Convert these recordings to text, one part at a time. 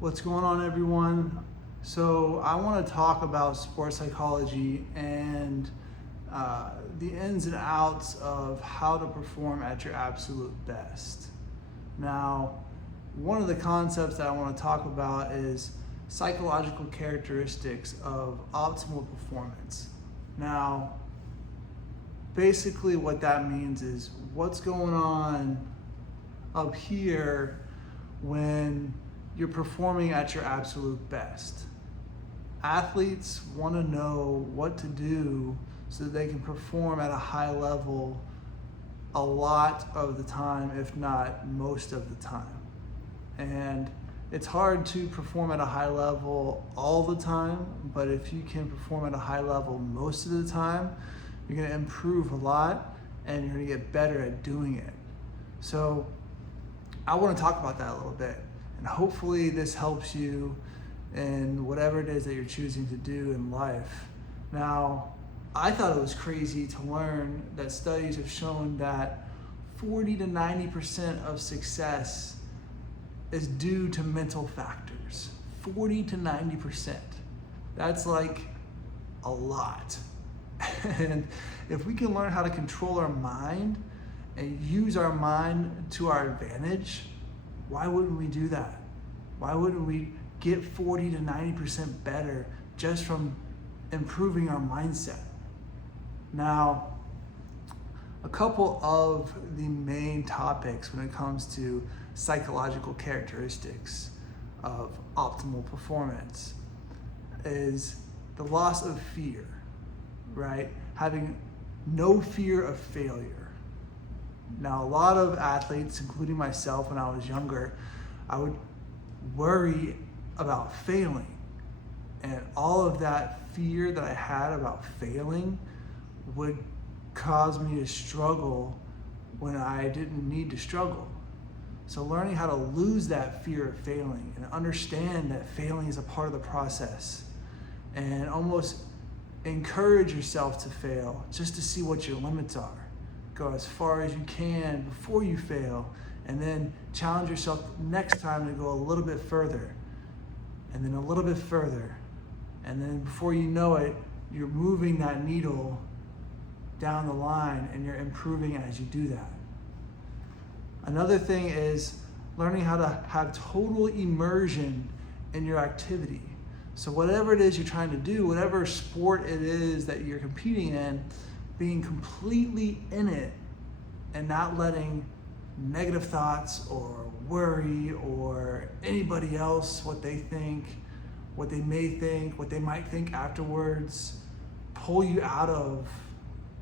What's going on, everyone? So I want to talk about sports psychology and the ins and outs of how to perform at your absolute best. Now, one of the concepts that I want to talk about is psychological characteristics of optimal performance. Now, basically what that means is what's going on up here when you're performing at your absolute best. Athletes want to know what to do so that they can perform at a high level a lot of the time, if not most of the time. And it's hard to perform at a high level all the time, but if you can perform at a high level most of the time, you're going to improve a lot and you're going to get better at doing it. So I want to talk about that a little bit. And hopefully this helps you in whatever it is that you're choosing to do in life. Now, I thought it was crazy to learn that studies have shown that 40 to 90% of success is due to mental factors. 40 to 90%. That's like a lot. And if we can learn how to control our mind and use our mind to our advantage, why wouldn't we do that? Why wouldn't we get 40 to 90% better just from improving our mindset? Now, a couple of the main topics when it comes to psychological characteristics of optimal performance is the loss of fear, right? Having no fear of failure. Now, a lot of athletes, including myself when I was younger, I would worry about failing. And all of that fear that I had about failing would cause me to struggle when I didn't need to struggle. So learning how to lose that fear of failing and understand that failing is a part of the process and almost encourage yourself to fail just to see what your limits are. Go as far as you can before you fail, and then challenge yourself next time to go a little bit further, and then a little bit further. And then before you know it, you're moving that needle down the line and you're improving as you do that. Another thing is learning how to have total immersion in your activity. So whatever it is you're trying to do, whatever sport it is that you're competing in, being completely in it and not letting negative thoughts or worry or anybody else, what they think, what they may think, what they might think afterwards, pull you out of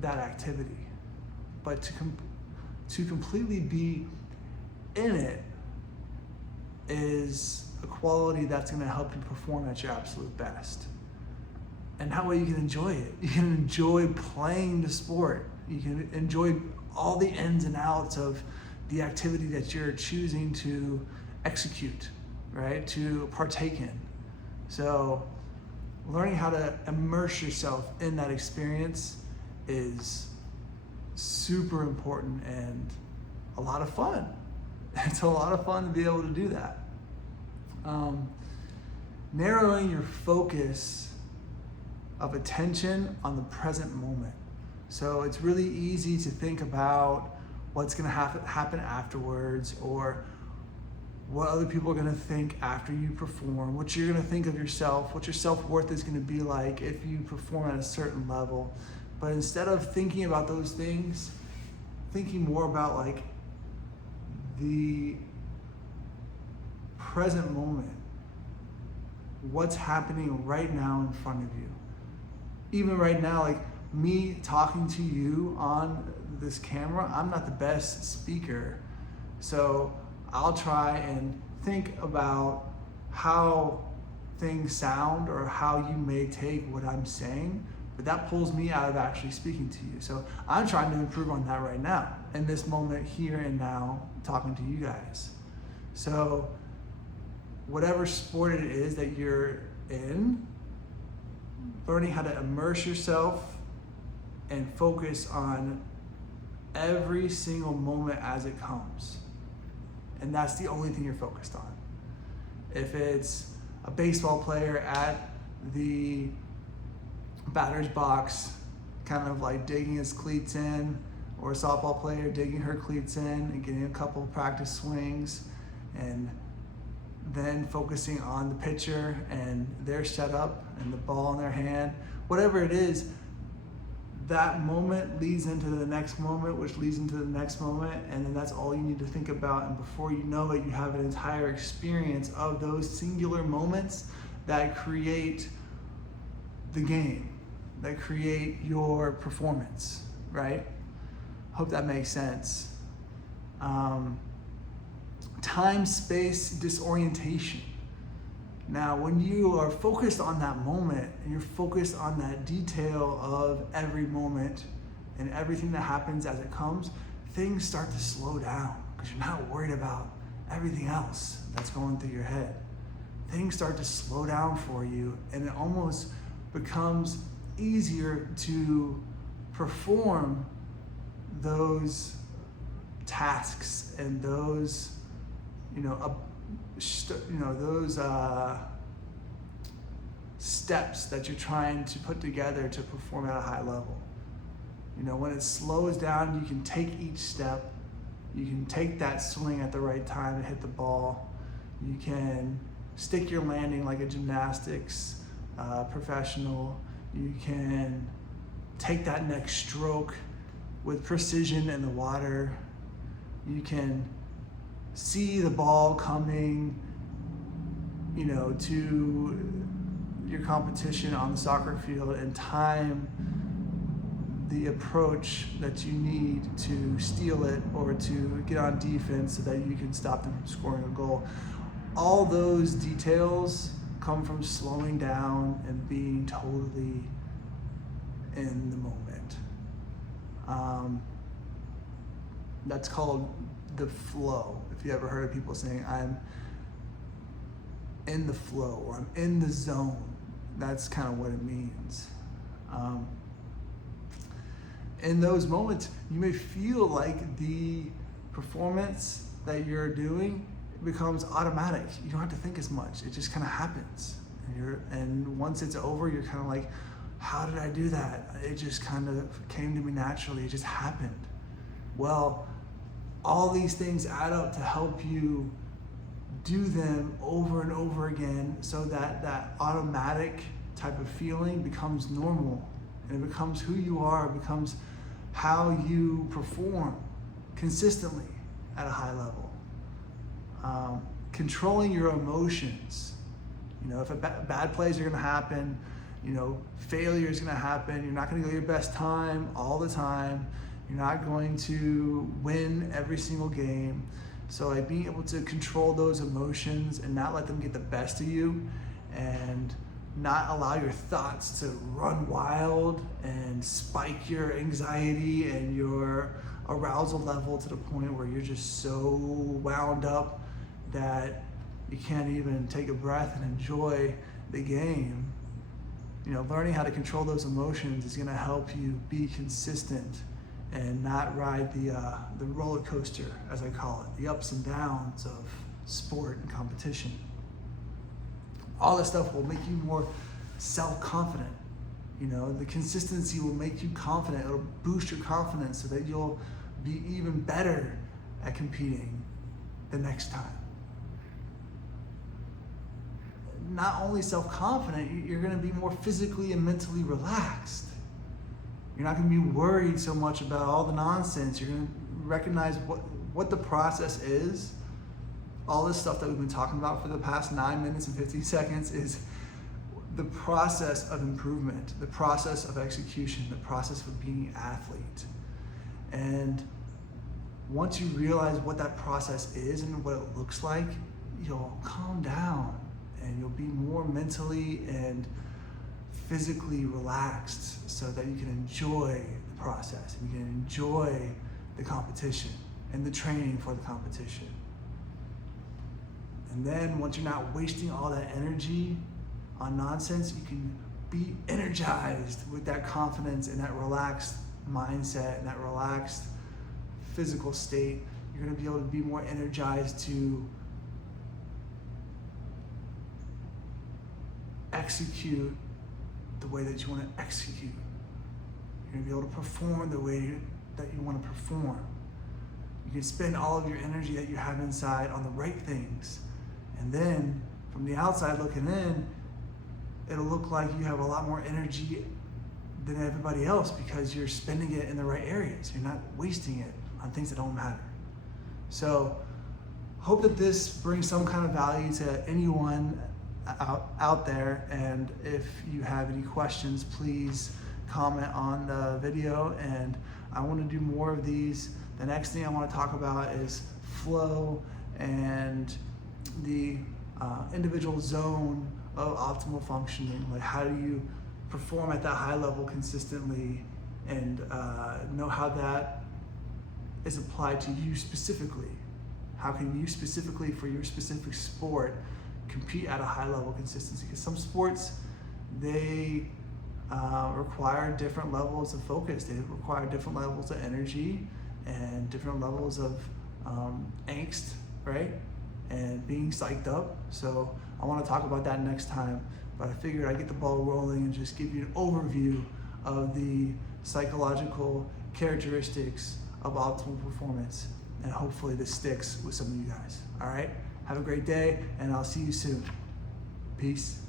that activity. But to completely be in it is a quality that's going to help you perform at your absolute best. And that way you can enjoy it. You can enjoy playing the sport. You can enjoy all the ins and outs of the activity that you're choosing to execute, right? To partake in. So learning how to immerse yourself in that experience is super important and a lot of fun. It's a lot of fun to be able to do that. Narrowing your focus of attention on the present moment. So it's really easy to think about what's going to happen afterwards, or what other people are going to think after you perform, what you're going to think of yourself, what your self-worth is going to be like if you perform at a certain level. But instead of thinking about those things, thinking more about like the present moment, what's happening right now in front of you. Even right now, like me talking to you on this camera, I'm not the best speaker. So I'll try and think about how things sound or how you may take what I'm saying, but that pulls me out of actually speaking to you. So I'm trying to improve on that right now, in this moment, here and now, talking to you guys. So whatever sport it is that you're in, learning how to immerse yourself and focus on every single moment as it comes. And that's the only thing you're focused on. If it's a baseball player at the batter's box, kind of like digging his cleats in, or a softball player digging her cleats in and getting a couple of practice swings, and then focusing on the pitcher and their setup and the ball in their hand, whatever it is, that moment leads into the next moment, which leads into the next moment, and then that's all you need to think about. And before you know it, you have an entire experience of those singular moments that create the game, that create your performance, right? Hope that makes sense. Time, space, disorientation. Now, when you are focused on that moment and you're focused on that detail of every moment and everything that happens as it comes, things start to slow down because you're not worried about everything else that's going through your head. Things start to slow down for you, and it almost becomes easier to perform those tasks and those, those steps that you're trying to put together to perform at a high level. When it slows down, you can take each step. You can take that swing at the right time to hit the ball. You can stick your landing like a gymnastics professional. You can take that next stroke with precision in the water. You can see the ball coming, to your competition on the soccer field and time the approach that you need to steal it or to get on defense so that you can stop them from scoring a goal. All those details come from slowing down and being totally in the moment. That's called the flow. If you ever heard of people saying, I'm in the flow or I'm in the zone, that's kind of what it means. In those moments, you may feel like the performance that you're doing becomes automatic. You don't have to think as much. It just kind of happens. And once it's over, you're kind of like, how did I do that? It just kind of came to me naturally. It just happened. Well, all these things add up to help you do them over and over again so that that automatic type of feeling becomes normal, and it becomes who you are, it becomes how you perform consistently at a high level. Controlling your emotions. If bad plays are going to happen, failure is going to happen. You're not going to go your best time all the time. You're not going to win every single game. So like being able to control those emotions and not let them get the best of you, and not allow your thoughts to run wild and spike your anxiety and your arousal level to the point where you're just so wound up that you can't even take a breath and enjoy the game. Learning how to control those emotions is going to help you be consistent and not ride the roller coaster, as I call it, the ups and downs of sport and competition. All this stuff will make you more self-confident. The consistency will make you confident. It'll boost your confidence so that you'll be even better at competing the next time. Not only self-confident, you're going to be more physically and mentally relaxed. You're not going to be worried so much about all the nonsense. You're going to recognize what the process is. All this stuff that we've been talking about for the past 9 minutes and 50 seconds is the process of improvement, the process of execution, the process of being an athlete. And once you realize what that process is and what it looks like, you'll calm down and you'll be more mentally and physically relaxed so that you can enjoy the process and you can enjoy the competition and the training for the competition. And then once you're not wasting all that energy on nonsense, you can be energized with that confidence and that relaxed mindset and that relaxed physical state. You're going to be able to be more energized to execute the way that you want to execute. You're going to be able to perform the way that you want to perform. You can spend all of your energy that you have inside on the right things. And then from the outside looking in, it'll look like you have a lot more energy than everybody else because you're spending it in the right areas. You're not wasting it on things that don't matter. So hope that this brings some kind of value to anyone out there. And if you have any questions, please comment on the video. And I want to do more of these. The next thing I want to talk about is flow and the individual zone of optimal functioning. Like, how do you perform at that high level consistently, and know how that is applied to you specifically. How can you specifically, for your specific sport, compete at a high level consistency? Because some sports, they require different levels of focus. They require different levels of energy and different levels of angst, right? And being psyched up. So I want to talk about that next time, but I figured I'd get the ball rolling and just give you an overview of the psychological characteristics of optimal performance, and hopefully this sticks with some of you guys. All right, have a great day, and I'll see you soon. Peace.